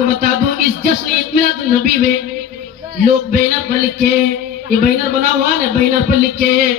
کو بتا دوں اس جشن عید میلاد النبی میں لوگ بینر پر لکھے ہیں، یہ بینر بنا ہوا ہے، بینر پر لکھے ہیں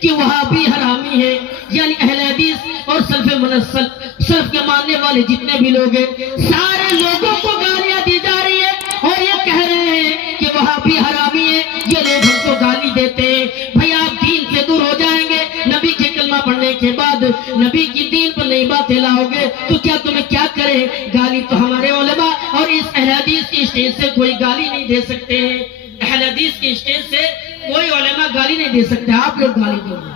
کہ وہابی حرامی ہے، یعنی اہل حدیث اور سلف منسل، سلف کے ماننے والے جتنے بھی لوگ ہیں سارے لوگوں کو گالیاں دی جا رہی ہے اور یہ کہہ رہے ہیں کہ وہابی حرامی ہے، یہ لوگ ہم کو گالی دیتے ہیں۔ بھئی آپ دین سے دور ہو جائیں گے، نبی کے کلمہ پڑھنے کے بعد نبی کی دین پر نئی باتیں لاؤ گے تو کیا تمہیں کیا کرے؟ گالی تو ہمارے علماء اور اس اہل حدیث کی اسٹیج سے کوئی گالی نہیں دے سکتے ہیں، اہل حدیث کی اسٹیج سے کوئی علماء گالی نہیں دے سکتے، آپ لوگ گالی دے رہے ہیں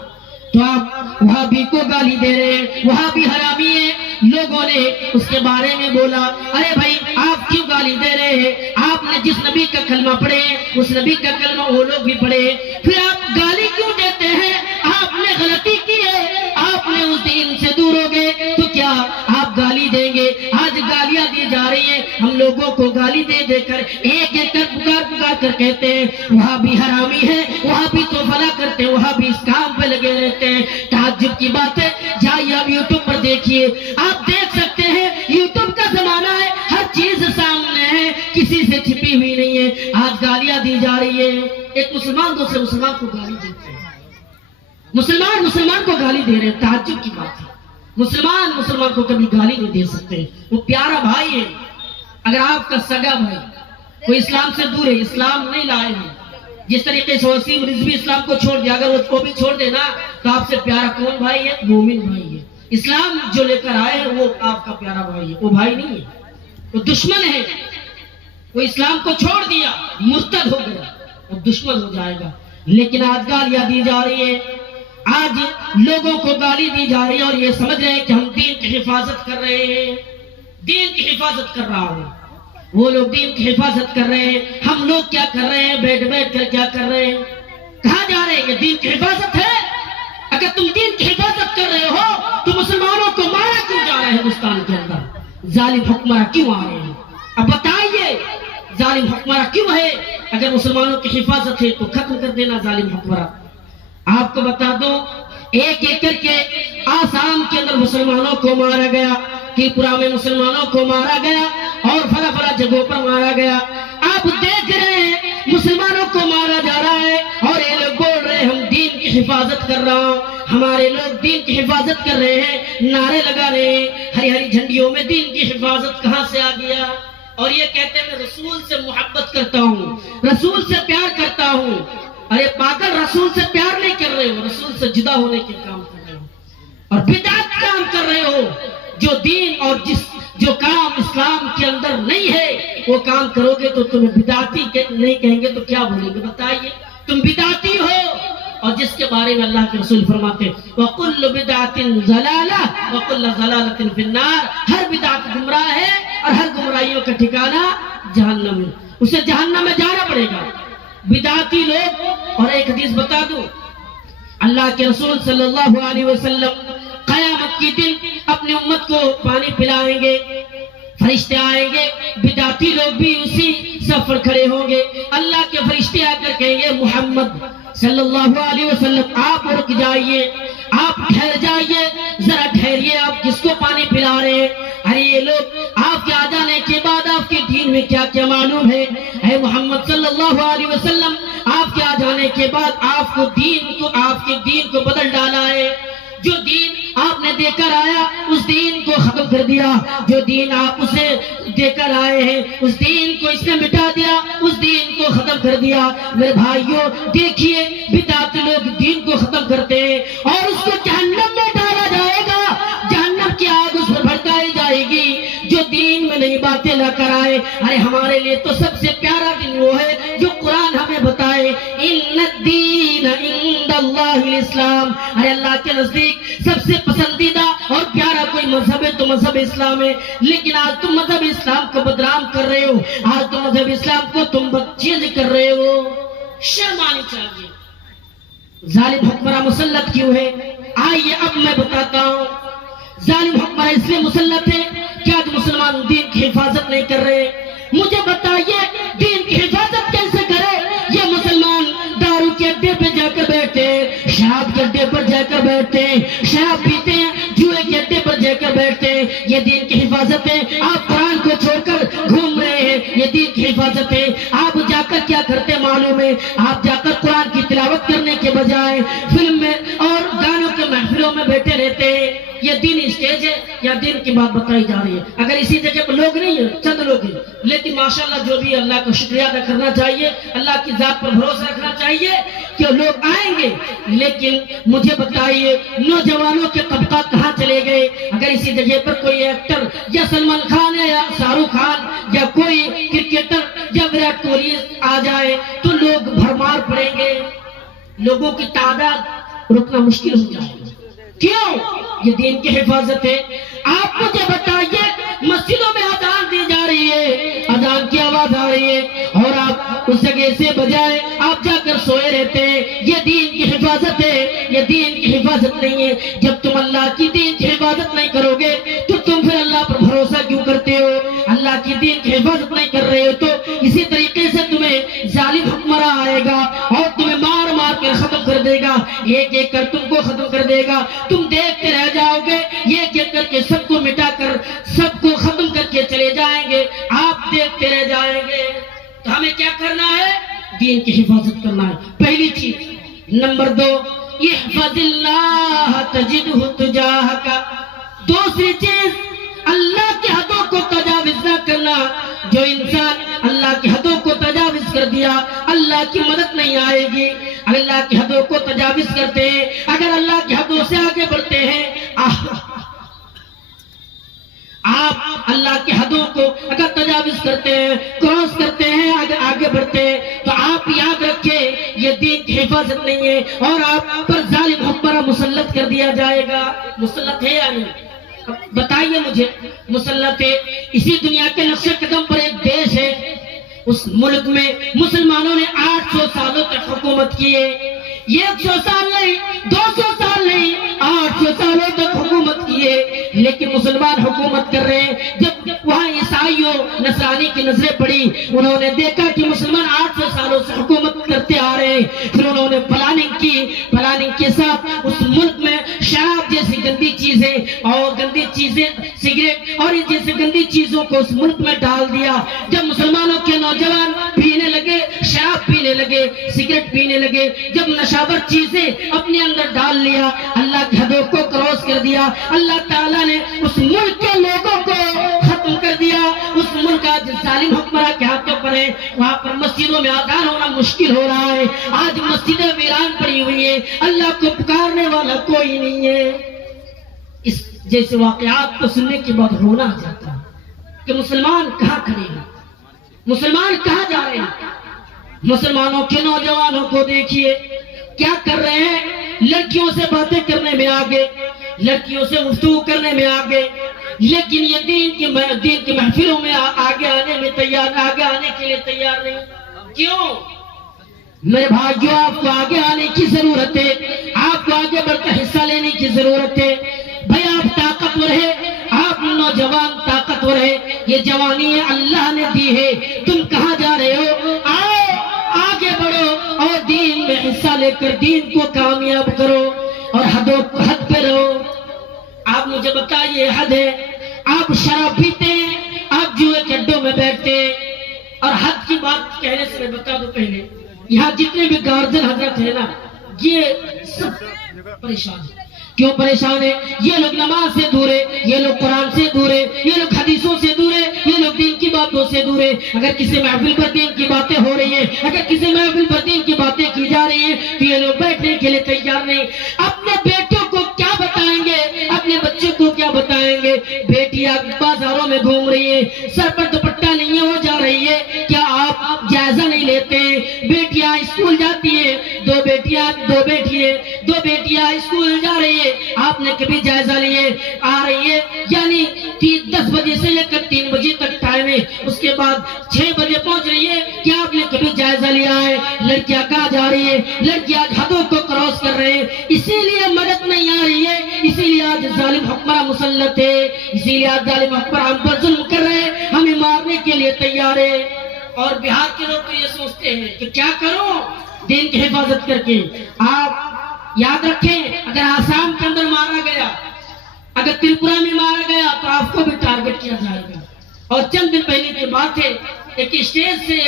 تو آپ وہابی کو گالی دے رہے ہیں، وہابی حرامی ہے۔ لوگوں نے اس کے بارے میں بولا ارے بھائی آپ کیوں گالی دے رہے ہیں؟ آپ نے جس نبی کا کلمہ پڑھے اس نبی کا کلمہ وہ لوگ بھی پڑھے، پھر آپ گالی کیوں دیتے ہیں؟ آپ نے غلطی کی ہے، آپ نے اس دین سے دور ہو گئے تو کیا آپ گالی دیں گے؟ آج گالیاں دی جا رہی ہیں، ہم لوگوں کو گالی دے دے کر ایک ایک کر پکار کر کہتے ہیں وہاں بھی حرامی ہے، وہاں بھی تو فلا کرتے ہیں، وہاں بھی اس کام پہ لگے رہتے ہیں۔ تعجب کی بات ہے، جائیے آپ یوٹیوب پر دیکھیے، آپ دیکھ سکتے ہیں یوٹیوب کا زمانہ ہے، ہر چیز سامنے ہے، کسی سے چھپی ہوئی نہیں ہے۔ آج گالیاں دی جا رہی ہے، ایک مسلمان دوسرے مسلمان کو گالی دیتے ہیں، مسلمان کو گالی دے رہے ہیں، تعجب کی بات ہے۔ مسلمان کو کبھی گالی نہیں دے سکتے، وہ پیارا بھائی ہے۔ اگر آپ کا سگا بھائی کوئی اسلام سے دور ہے، اسلام نہیں لائے ہیں، جس طریقے سے وسیم رضوی اسلام کو چھوڑ دیا، اگر وہ کو بھی چھوڑ دینا تو آپ سے پیارا کون بھائی ہے؟ مومن بھائی ہے۔ اسلام جو لے کر آئے ہیں وہ آپ کا پیارا بھائی ہے، وہ بھائی نہیں ہے، وہ دشمن ہے۔ وہ اسلام کو چھوڑ دیا، مرتد ہو گیا، وہ دشمن ہو جائے گا۔ لیکن آج گالیاں دی جا رہی ہے، آج لوگوں کو گالی دی جا رہی ہے اور یہ سمجھ رہے ہیں کہ ہم دین کی حفاظت کر رہے ہیں، دین کی حفاظت کر رہا ہوں، وہ لوگ دین کی حفاظت کر رہے ہیں، ہم لوگ کیا کر رہے ہیں؟ بیٹھ کر کیا کر رہے ہیں؟ کہاں جا رہے ہیں؟ کہ دین کی حفاظت ہے؟ اگر تم دین کی حفاظت کر رہے ہو تو مسلمانوں کو مارا کیوں جا رہا ہے؟ ہندوستان کے اندر ظالم حکمراں کیوں آ رہے ہیں؟ اب بتائیے ظالم حکمراں کیوں ہے؟ اگر مسلمانوں کی حفاظت ہے تو ختم کر دینا ظالم حکمراں۔ آپ کو بتا دو ایک ایک کر کے آسام کے اندر مسلمانوں کو مارا گیا، تریپورہ میں مسلمانوں کو مارا گیا اور فلا جگہوں پر مارا گیا۔ آپ دیکھ رہے ہیں مسلمانوں کو مارا جا رہا ہے اور یہ لوگ بول رہے ہیں ہم دین کی حفاظت کر رہا ہوں، ہمارے لوگ دین کی حفاظت کر رہے ہیں، نعرے لگا رہے ہیں، ہری ہری جھنڈیوں میں دین کی حفاظت کہاں سے آ گیا؟ اور یہ کہتے ہیں میں رسول سے محبت کرتا ہوں، رسول سے پیار کرتا ہوں۔ ارے پاگل، رسول سے پیار نہیں کر رہے ہو، رسول سے جدا ہونے کے کام کر رہے ہو اور بدعت کام کر رہے ہو۔ جو دین اور جو کام اسلام کے اندر نہیں ہے وہ کام کرو گے تو تمہیں بدعتی نہیں کہیں گے تو کیا بولیں گے؟ بتائیے، تم بدعتی ہو۔ اور جس کے بارے میں اللہ کے رسول فرماتے ہیں وَكُلُّ بِدْعَةٍ ضَلَالَةٍ وَكُلُّ ضَلَالَةٍ فِي النَّارِ، ہر بدعت گمراہ ہے اور ہر گمراہیوں کا ٹھکانہ جہنم ہے، اسے جہنم میں جانا پڑے گا۔ بدعتی لوگ، اور ایک حدیث بتا دوں، اللہ کے رسول صلی اللہ علیہ وسلم قیامت کی دن اپنی امت کو پانی پلائیں گے، فرشتے آئیں گے، بدعتی لوگ بھی اسی صف پر کھڑے ہوں گے، اللہ کے فرشتے آ کر کہیں گے محمد صلی اللہ علیہ وسلم آپ رک جائیے، آپ ٹھہر جائیے، ذرا ٹھہریے، آپ کس کو پانی پلا رہے ہیں؟ ارے یہ لوگ آپ کے آ جانے کے بعد آپ کے دین میں کیا کیا معلوم ہے؟ اے محمد صلی اللہ علیہ وسلم آپ کے آ جانے کے بعد آپ کے دین کو بدل ڈالا ہے، جو دین آپ نے دے کر آیا اس دین کو ختم کر دیا، جو دین آپ اسے دے کر آئے ہیں اس دین کو اس نے مٹا دیا، اس دین کو ختم کر دیا۔ میرے بھائیوں دیکھیے بدعت لوگ دین کو ختم کرتے ہیں اور اس کو جہنم میں ڈالا جائے گا، جہنم کی آگ اس پر بھڑکائی جائے گی جو دین میں نئی باتیں لا کر آئے۔ ارے ہمارے لیے تو سب سے پیارا دن وہ ہے جو قرآن ہمیں بتائے ان الدین عند اللہ الاسلام، ارے اللہ کے نزدیک سب سے پسندیدہ اور پیارا کوئی مذہب ہے تو مذہب اسلام ہے۔ لیکن آج تم مذہب اسلام کو بدنام کر رہے ہو، آج تم مذہب اسلام کو تم بدچیز کر رہے ہو، شرم آنی چاہیے۔ ظالم حکمراں مسلط کیوں ہے؟ آئیے اب میں بتاتا ہوں ظالم حکمراں اس لیے مسلط ہے کہ آج مسلمان دین کی حفاظت نہیں کر رہے۔ مجھے بتائیے دین کی حفاظت کیسے کرے؟ یہ مسلمان دارو کے اڈے پہ جا کر بیٹھتے ہیں، شراب کے اڈے پر جا کر بیٹھتے ہیں، شراب پیتے ہیں، جوئے کے اڈے پر جا کر بیٹھتے ہیں، یہ دین کی حفاظت ہے؟ آپ قرآن کو چھوڑ کر گھوم رہے یہ دین کی حفاظت ہے. آپ جا کر کیا کرتے معلوم ہے؟ آپ جا کر قرآن کی تلاوت کرنے کے بجائے فلم میں اور گانوں کے محفلوں میں بیٹھے رہتے ہیں. یہ دین اسٹیج ہے یا دین کی بات بتائی جا رہی ہے؟ اگر اسی جگہ پر لوگ نہیں ہیں، چند لوگ ہیں، لیکن ماشاءاللہ جو بھی اللہ کا شکریہ ادا کرنا چاہیے، اللہ کی ذات پر بھروسہ رکھنا چاہیے کہ لوگ آئیں گے. لیکن مجھے بتائیے نوجوانوں کے طبقات کہاں چلے گئے؟ اگر اسی جگہ پر کوئی ایکٹر یا سلمان خان ہے یا شاہ رخ خان یا کوئی کرکٹر یا وراٹ کوہلی آ جائے تو لوگ بھرمار پڑیں گے، لوگوں کی تعداد رکنا مشکل ہو جائے گا. کیوں؟ یہ دین کی حفاظت ہے. آپ مجھے بتائیے مسجدوں میں اذان دی جا رہی ہے، اذان کی آواز آ رہی ہے اور آپ اس جگہ سے بجائے آپ جا کر سوئے رہتے ہیں. یہ دین کی حفاظت ہے، یہ دین کی حفاظت نہیں ہے. جب تم اللہ کی دین کی حفاظت نہیں کرو گے تو تم پھر اللہ پر بھروسہ کیوں کرتے ہو؟ اللہ کی دین کی حفاظت نہیں کر رہے ہو تو اسی طریقے سے تمہیں ظالم حکمراں آئے گا اور تمہیں مار مار کر ختم کر دے گا، ایک ایک کر تم کو ختم کر دے گا. تم دیکھتے رہ جاؤ گے، ایک ایک کر کے سب کو مٹا کر سب کو ختم کر کے چلے جائیں گے. آپ دیکھتے رہ جائیں گے. تو ہمیں کیا کرنا ہے؟ دین کی حفاظت کرنا ہے، پہلی چیز. نمبر 2، احفظ اللہ تجدہ تجاہک. دوسری چیز اللہ کی حدوں کو تجاوز نہ کرنا. جو انسان اللہ کی حدوں کو تجاوز کر دیا اللہ کی مدد نہیں آئے گی. اللہ کی حدوں کو تجاوز کرتے ہیں، اگر اللہ کی حدوں سے آگے بڑھتے ہیں، آپ اللہ کی حدوں کو اگر تجاوز کرتے ہیں، کراس کرتے ہیں، اگر آگے بڑھتے ہیں تو آپ یاد رکھیں یہ دین کی حفاظت نہیں ہے اور آپ پر ظالم حکمراں مسلط کر دیا جائے گا. مسلط ہے یا نہیں؟ بتائیے مجھے. مسلط ہے. اسی دنیا کے نقش قدم پر ایک دیش ہے، اس ملک میں مسلمانوں نے 800 سالوں تک حکومت کی ہے. یہ 100 سال نہیں، 200 سال نہیں، 800 سالوں تک حکومت کی ہے. لیکن مسلمان حکومت کر رہے ہیں. جب وہاں عیسائیوں نصرانی کی نظریں پڑی، انہوں نے دیکھا کہ مسلمان 800 سالوں سے حکومت کرتے آ رہے ہیں. پھر انہوں نے پلاننگ کی. پلاننگ کے ساتھ اس ملک میں شراب جیسی گندی چیزیں اور گندی چیزیں، سگریٹ اور اس جیسی گندی چیزوں کو اس ملک میں ڈال دیا. جب مسلمانوں کے نوجوان پینے لگے، شراب پینے لگے، سگریٹ پینے لگے، جب نشاور چیزیں اپنے اندر ڈال لیا، اللہ کی حدوں کو کراس کر دیا، اللہ تعالیٰ نے اس ملک کے لوگوں کو ختم کر دیا. اس ملک آج ظالم حکمراں کے ہاتھوں پر ہے. وہاں پر مسجدوں میں اذان ہونا مشکل ہو رہا ہے. آج مسجدیں ویران پڑی ہوئی ہیں، اللہ کو پکارنے والا کوئی نہیں ہے. اس جیسے واقعات کو سننے کے بعد رونا آ جاتا ہے کہ مسلمان کہاں کھڑے ہیں، مسلمان کہاں جا رہے ہیں. مسلمانوں کے نوجوانوں کو دیکھیے کیا کر رہے ہیں. لڑکیوں سے باتیں کرنے میں آگے، لڑکیوں سے گفتگو کرنے میں آگے، لیکن یہ دین کی محفلوں میں آگے آنے میں تیار، آگے آنے کے لیے تیار نہیں. کیوں؟ میرے بھائیوں، آپ کو آگے آنے کی ضرورت ہے، آپ کو آگے بڑھ کر حصہ لینے کی ضرورت ہے. بھائی آپ طاقتور ہے، آپ نوجوان طاقتور ہے، یہ جوانی ہے اللہ نے دی ہے. تم کہاں جا رہے ہو؟ آؤ آگے بڑھو اور دین میں حصہ لے کر دین کو کامیاب کرو اور حد پہ رہو. آپ مجھے بتائیے حد ہے. آپ شراب پیتے ہیں، آپ جوئے کے اڈوں میں بیٹھتے ہیں. اور حد کی بات کہنے سے میں بتا دوں، پہلے یہاں جتنے بھی گارجن حضرت ہیں نا، یہ سب پریشان ہیں. کیوں پریشان ہے؟ یہ لوگ نماز سے دور ہے، یہ لوگ قرآن سے دور ہے، یہ لوگ حدیثوں سے دور ہے، یہ لوگ دین کی باتوں سے دور ہے. اگر کسی محفل پر دین کی باتیں ہو رہی ہیں، اگر کسی محفل پر دین کی باتیں کی جا رہی ہیں تو یہ لوگ بیٹھنے کے لیے تیار نہیں. اپنے بیٹوں کو کیا بتائیں گے، اپنے بچوں کو کیا بتائیں گے؟ بیٹیاں بازاروں میں گھوم رہی ہے، سر پر دوپٹہ نہیں ہو جا رہی ہے، کیا آپ جائزہ نہیں لیتے؟ بیٹیاں اسکول جاتی ہیں، دو بیٹیاں اسکول جا رہی ہے، آپ نے کبھی جائزہ لیے؟ آ رہی ہے یعنی 10 بجے سے لے کر 3 بجے تک ٹائم ہے، اس کے بعد 6 بجے پہنچ رہی ہے، کیا آپ نے کبھی جائزہ لیا ہے؟ لڑکیاں کہاں جا رہی ہے؟ لڑکیاں حدوں کو کراس کر رہے ہیں، اسی لیے مدد نہیں آ رہی ہے، اسی لیے آج ظالم حکمراں مسلط ہے، اسی لیے آج ظالم حکمراں ہم پر ظلم کر رہے ہیں، ہمیں مارنے کے لیے تیار ہے. اور بہار کے لوگ تو یہ سوچتے ہیں کہ کیا کروں دین کی حفاظت کر کے. آپ یاد رکھیں، اگر آسام کے اندر مارا گیا، اگر تریپورہ میں مارا گیا تو آپ کو بھی ٹارگٹ کیا جائے گا. اور چند دن پہلے کی بات ہے ایک اسٹیج سے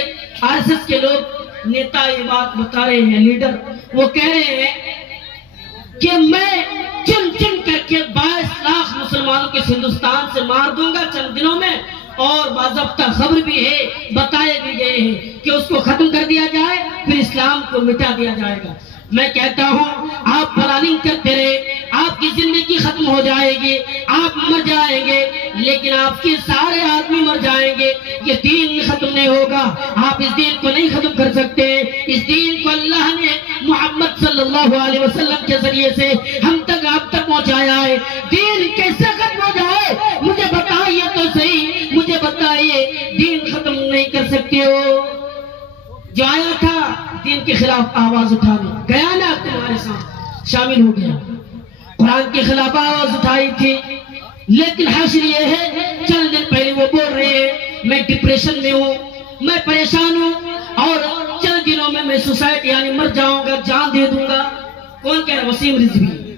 RSS کے لوگ نیتا یہ بات بتا رہے ہیں، لیڈر وہ کہہ رہے ہیں کہ میں چن چن کر کے 22 لاکھ مسلمانوں کے ہندوستان سے مار دوں گا چند دنوں میں، اور باضابطہ خبر بھی ہے، بتائے بھی گئے ہیں کہ اس کو ختم کر دیا جائے، پھر اسلام کو مٹا دیا جائے گا۔ میں کہتا ہوں آپ پلاننگ کرتے رہے، آپ کی زندگی ختم ہو جائے گی، آپ مر جائیں گے، لیکن آپ کے سارے آدمی مر جائیں گے، یہ دین ختم نہیں ہوگا۔ آپ اس دین کو نہیں ختم کر سکتے۔ اس دین کو اللہ نے محمد صلی اللہ علیہ وسلم کے ذریعے سے ہم تک آپ تک پہنچایا ہے۔ دین کیسے ختم ہو جائے مجھے بتائیے تو صحیح، مجھے بتائیے، دین ختم نہیں کر سکتے ہو۔ جو آیا تھا دین کے خلاف آواز اٹھانے، گیا نا تمہارے ساتھ شامل ہو گیا، قرآن کے خلاف آواز اٹھائی تھی، لیکن حشر یہ ہے چند دن پہلے وہ بول رہے ہیں میں ڈپریشن میں ہوں، میں پریشان ہوں، اور چند دنوں میں سوسائڈ یعنی مر جاؤں گا، جان دے دوں گا۔ کون کہہ رہا؟ وسیم رضوی۔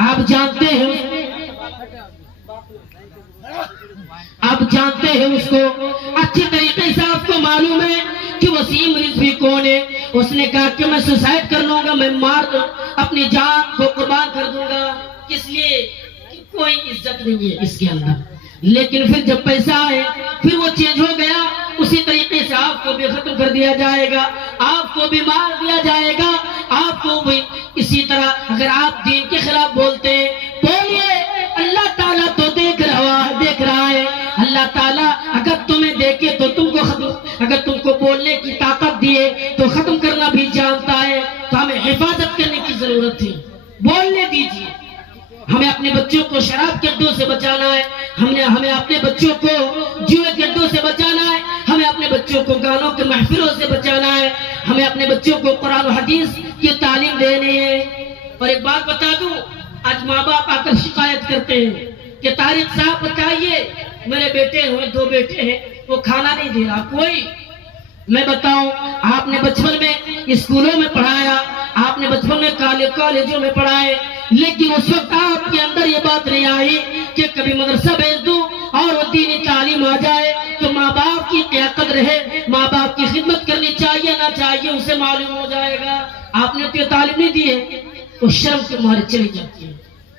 آپ جانتے ہیں، آپ جانتے ہیں اس کو اچھی طریقے سے، آپ کو معلوم ہے کہ وسیم رضوی کون ہے۔ اس نے کہا کہ میں سوسائڈ کر لوں گا، میں مار دوں، اپنی جان کو قربان کر دوں گا۔ کس لیے؟ کہ کوئی عزت نہیں ہے اس کے اندر۔ لیکن پھر جب پیسہ آئے پھر وہ چینج ہو گیا، اسی طریقے سے آپ کو بھی ختم کر دیا جائے گا، آپ کو بھی مار دیا جائے گا، آپ کو بھی اسی طرح۔ اگر آپ دین کے خلاف بولتے ہیں، بولیے، اللہ تعالیٰ تو دیکھ رہا ہے۔ اللہ تعالیٰ اگر تمہیں دیکھے تو تم کو ختم، اگر تم کو بولنے کی طاقت دیے تو ختم کرنا بھی جانتا ہے۔ تو ہمیں حفاظت کرنے کی ضرورت ہے، بولنے دیجیے۔ ہمیں اپنے بچوں کو شراب کے اڈوں سے بچانا ہے، ہمیں اپنے بچوں کو جوئے کے اڈوں سے بچانا ہے، ہمیں اپنے بچوں کو گانوں کے محفلوں سے بچانا ہے، ہمیں اپنے بچوں کو قرآن و حدیث کی تعلیم دینی ہے۔ اور ایک بات بتا دوں، آج ماں باپ آ کر شکایت کرتے ہیں کہ طارق صاحب بتائیے، میرے بیٹے ہوئے 2 بیٹے ہیں، وہ کھانا نہیں دے رہا کوئی۔ میں بتاؤں، آپ نے بچپن میں اسکولوں میں پڑھایا، آپ نے بچپن میں کالجوں میں پڑھائے، لیکن اس وقت آپ کے اندر یہ بات نہیں آئی کہ کبھی مدرسہ بھیج دوں اور وہ دینی تعلیم آ جائے تو ماں باپ کی کیا قدر ہے، ماں باپ کی خدمت کرنی چاہیے نہ چاہیے اسے معلوم ہو جائے گا۔ آپ نے تو یہ تعلیم نہیں دی ہے، وہ شرم کے مارے چلی جاتی ہے،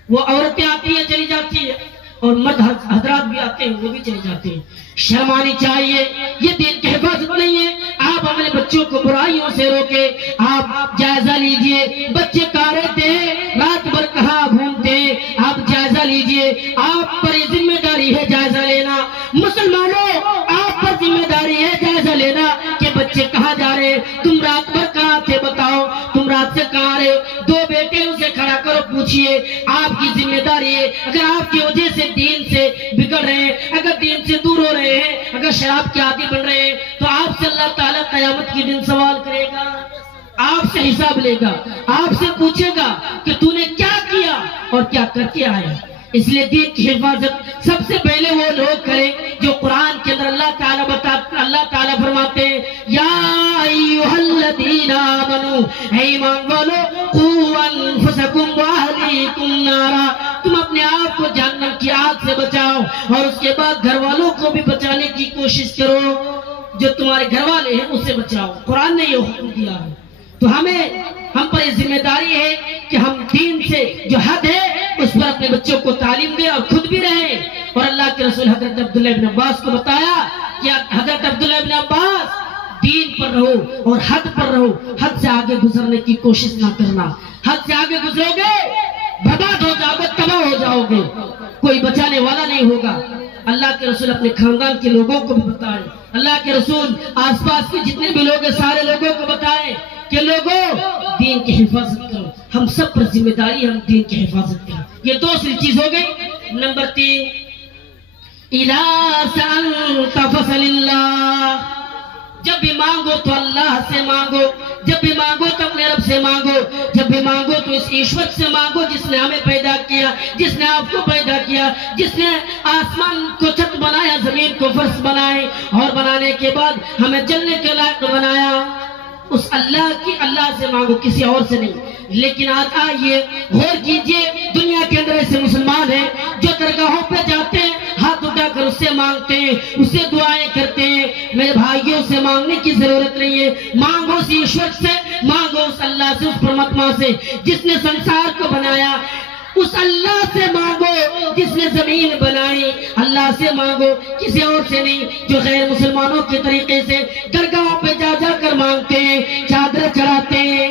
وہ عورتیں آتی ہیں چلی جاتی ہے، اور مرد حضرات بھی آتے ہیں وہ بھی چلے جاتے ہیں۔ شرم آنی چاہیے، یہ دین کی حفاظت نہیں ہے۔ آپ اپنے بچوں کو برائیوں سے روکے، آپ جائزہ لیجئے، بچے کہاں رہتے ہیں، رات بھر کہاں گھومتے ہیں، آپ جائزہ لیجئے۔ آپ پر یہ ذمہ داری ہے جائزہ لینا، مسلمانوں آپ پر ذمہ داری ہے جائزہ لینا کہ بچے کہاں جا رہے ہیں، تم رات بھر کہاں تھے بتاؤ، تم رات سے کہاں رہے ہو، 2 بیٹے اسے کھڑا کرو پوچھئے، آپ کی ذمہ داری ہے۔ اگر آپ کی وجہ سے دین سے بگڑ رہے ہیں، اگر دین سے دور ہو رہے ہیں، اگر شراب کے عادی بن رہے ہیں، تو آپ سے اللہ تعالیٰ قیامت کے دن سوال کرے گا، آپ سے حساب لے گا، آپ سے پوچھے گا کہ تو نے کیا کیا اور کیا کر کے آیا۔ اس لیے دین کی حفاظت سب سے پہلے وہ لوگ کریں جو قرآن کے اندر اللہ تعالیٰ فرماتے ہیں یا ایھا الذین آمنوا، اے ایمان والو، قوا انفسکم واہلیکم نارا، تم اپنے آپ کو جہنم کی آگ سے بچاؤ اور اس کے بعد گھر والوں کو بھی بچانے کی کوشش کرو، جو تمہارے گھر والے ہیں اسے بچاؤ۔ قرآن نے یہ حکم دیا ہے، تو ہم پر یہ ذمہ داری ہے کہ ہم دین سے جو حد ہے اس پر اپنے بچوں کو تعلیم دیں اور خود بھی رہیں۔ اور اللہ کے رسول حضرت عبداللہ ابن عباس کو بتایا کہ حضرت عبداللہ ابن عباس دین پر رہو اور حد پر رہو، حد سے آگے گزرنے کی کوشش نہ کرنا، حد سے آگے گزرو گے برباد ہو جاؤ گے، تباہ ہو جاؤ گے، کوئی بچانے والا نہیں ہوگا۔ اللہ کے رسول اپنے خاندان کے لوگوں کو بھی بتائے، اللہ کے رسول آس پاس کے جتنے بھی لوگ ہیں سارے لوگوں کو بتائے کہ لوگوں دین کی حفاظت کرو، ہم سب پر ذمہ داری، ہم دین کی حفاظت کریں۔ یہ دوسری چیز ہو گئی۔ نمبر 3، اِذَا سَأَلْتَ فَاسْأَلِ اللَّهَ، جب بھی مانگو تو اللہ سے مانگو، جب بھی مانگو تو اپنے رب سے مانگو، جب بھی مانگو تو اس ایشور سے مانگو جس نے ہمیں پیدا کیا، جس نے آپ کو پیدا کیا، جس نے آسمان کو چھت بنایا، زمین کو فرش بنائے اور بنانے کے بعد ہمیں چلنے کے لائق بنایا۔ اس اللہ سے مانگو، کسی اور سے نہیں۔ لیکن آج آئیے غور کیجئے، دنیا کے اندر ایسے مسلمان ہیں جو درگاہوں پہ جاتے ہیں، ہاتھ اٹھا جا کر اس سے مانگتے ہیں، اس سے دعائیں کرتے ہیں، میرے بھائیوں سے مانگنے کی ضرورت نہیں ہے. مانگو اس ایشور سے، مانگو اس اللہ سے، اس پرماتما سے جس نے سنسار کو بنایا. اس اللہ سے مانگو جس نے زمین بنائی. اللہ سے مانگو، کسی اور سے نہیں. جو غیر مسلمانوں کے طریقے سے درگاہوں پہ جا جا کر مانگتے ہیں، چادر چڑھاتے ہیں.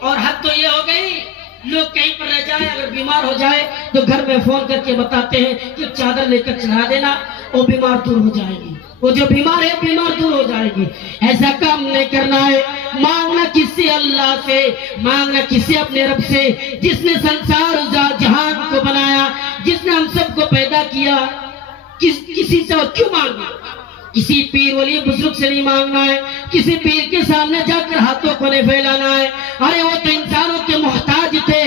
اور حد تو یہ ہو گئی، لوگ کہیں پر رہ جائے، اگر بیمار ہو جائے تو گھر میں فون کر کے بتاتے ہیں کہ چادر لے کر چڑھا دینا، وہ بیمار دور ہو جائے گی. وہ جو بیمار ہے بیمار دور ہو جائے گی. ایسا کام نہیں کرنا ہے. مانگنا کسی اللہ سے، مانگنا کسی اپنے رب سے جس نے سنسار جہان کو بنایا، جس نے ہم سب کو پیدا کیا. کسی سے کیوں مانگنا؟ کسی پیر ولی بزرگ سے نہیں مانگنا ہے. کسی پیر کے سامنے جا کر ہاتھوں کو نہیں پھیلانا ہے. ارے وہ تو انسانوں کے محتاج تھے،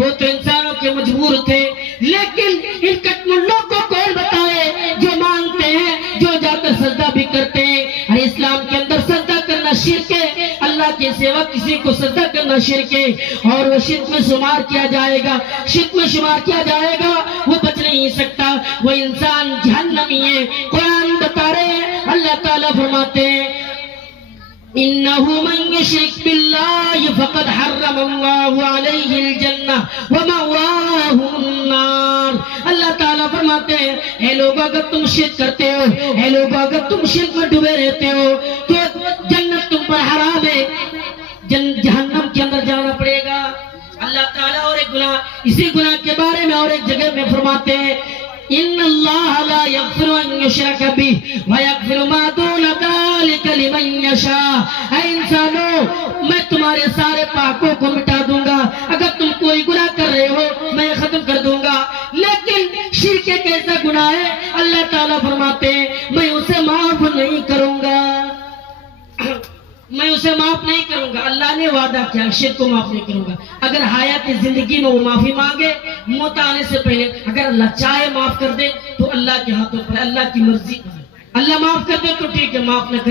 وہ تو انسانوں کے مجبور تھے. لیکن ان کٹمنڈوں کو کون بتائے جو مانگتے ہیں، جو جا کر سجدہ بھی کرتے ہیں. ارے اسلام کے اندر سجدہ کرنا شرک ہے. اللہ کے سوا کسی کو سجدہ کرنا شرک ہے، اور وہ شرک میں شمار کیا جائے گا. شرک میں شمار کیا جائے گا، وہ بچ نہیں سکتا. وہ انسان جہنمی ہے. قرآن بتا رہے ہیں، اللہ تعالیٰ فرماتے ہیں إِنَّهُ مَنْ يُشْرِكْ بِاللَّهِ فَقَدْ حَرَّمَ اللَّهُ عَلَيْهِ الْجَنَّةَ وَمَأْوَاهُ النَّارُ. اللہ تعالیٰ فرماتے ہیں اے لوگ اگر تم شرک کرتے ہو، اے لوگ اگر تم شرک میں ڈوبے رہتے ہو تو جنت تم پر حرام ہے، جہنم کے اندر جانا پڑے گا. اللہ تعالیٰ اور ایک گناہ، اسی گناہ کے بارے میں اور ایک جگہ میں فرماتے ہیں ان اللہ لا یغفر ان یشرک بہ ویغفر ما دون ذلک لمن یشاء. اے انسانوں، میں تمہارے سارے پاکوں کو مٹا دوں گا. اگر تم کوئی گناہ کر رہے ہو میں ختم کر دوں گا. لیکن شرک ایک ایسا گناہ ہے، اللہ تعالیٰ فرماتے ہیں میں اسے معاف نہیں کروں گا، میں اسے معاف نہیں کروں گا. اللہ نے وعدہ کیا شرک کو معاف نہیں کروں گا. اگر حیات زندگی میں وہ معافی مانگے، موت آنے سے پہلے، اگر اللہ چاہے معاف کر دے تو اللہ کے ہاتھوں پر، اللہ کی مرضی. اللہ معاف کر دے تو ٹھیک ہے، معاف نہ کرے